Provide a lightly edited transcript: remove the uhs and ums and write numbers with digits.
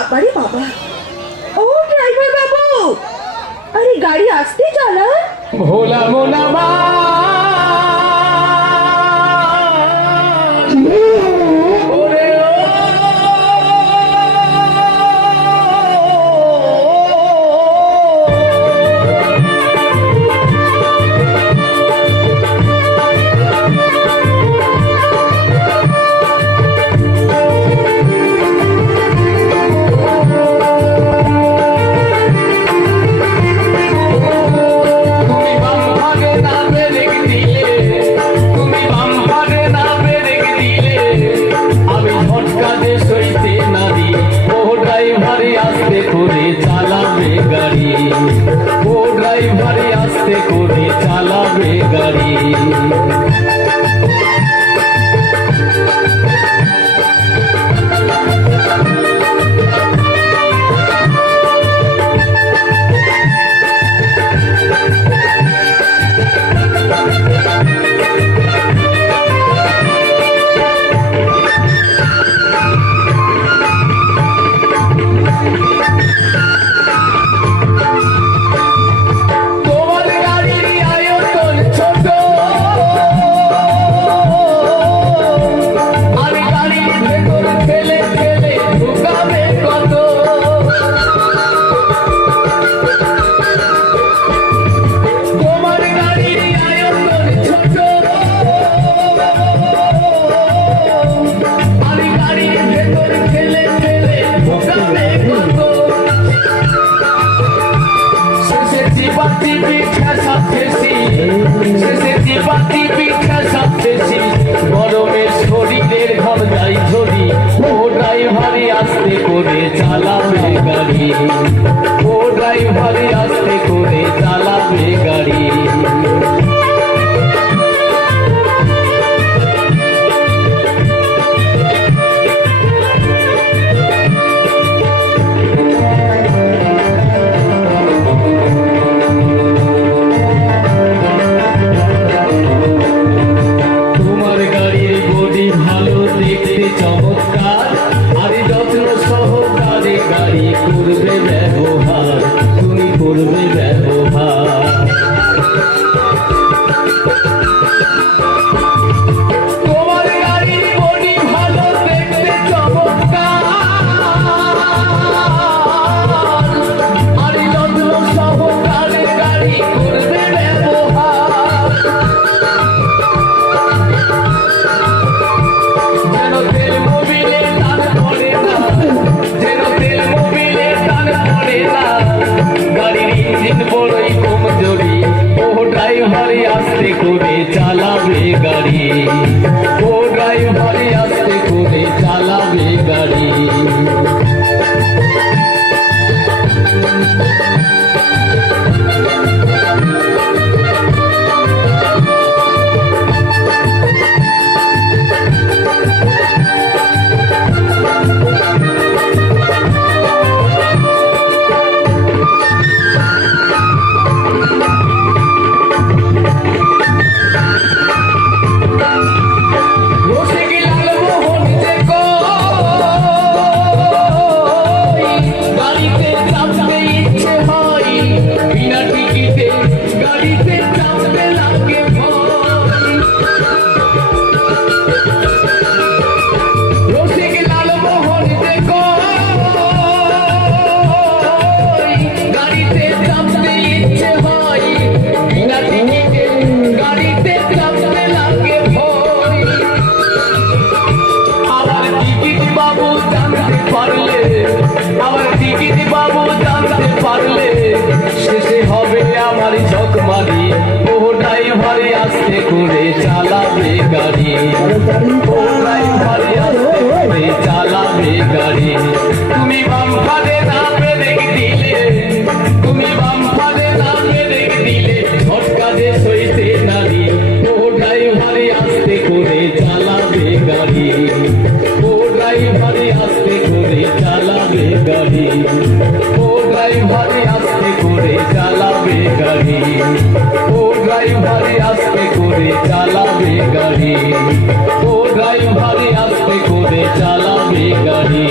বাবারে বাবা, ও ড্রাইভার বাবু, আরে গাড়ি আস্তে চালা। ভোলা মোলা মা চালাবে গাড়ি। গরমের শরীরের ঘর যাই ঝরি, ও ড্রাইভারে আস্তে করে চালাবে গাড়ি, ও ড্রাইভারে আস্তে করে চালাবে গাড়ি। চমৎকার আর যত্ন সহকারে গাড়ি করবে ব্যবহার, তুমি করবে ব্যবহার। তোমার গাড়ির বডি ভালো, দেখতে চমৎকার আর যত্ন সহকারে গাড়ি করবে ব্যবহার। যেন তেল মোবিলে টান পড়ে না, যেন তেল মোবিলে টান পড়ে না, গাড়ির ইঞ্জিন বড়ই কমজোরি, ও ড্রাইভারে আস্তে করে চালাবে গাড়ি, ও ড্রাইভারে আস্তে করে চালাবে গাড়ি। শেষে হবে আমার ঝকমারি, ও ড্রাইভারে আস্তে করে চালাবে গাড়ি, ও ড্রাইভারে আস্তে করে চালাবে গাড়ি। তুমি বাম্পারে না ব্রেক দিলে, তুমি বাম্পারে না ব্রেক দিলে, ঝটকা যে সইতে নারী, ও ড্রাইভারে আস্তে করে চালাবে গাড়ি, ও ড্রাইভারে আস্তে করে চালাবে গাড়ি, ও ড্রাইভারে আস্তে করে চালাবে গাড়ি, ও ড্রাইভারে আস্তে করে চালাবে গাড়ি, ও ড্রাইভারে আস্তে করে চালাবে গাড়ি।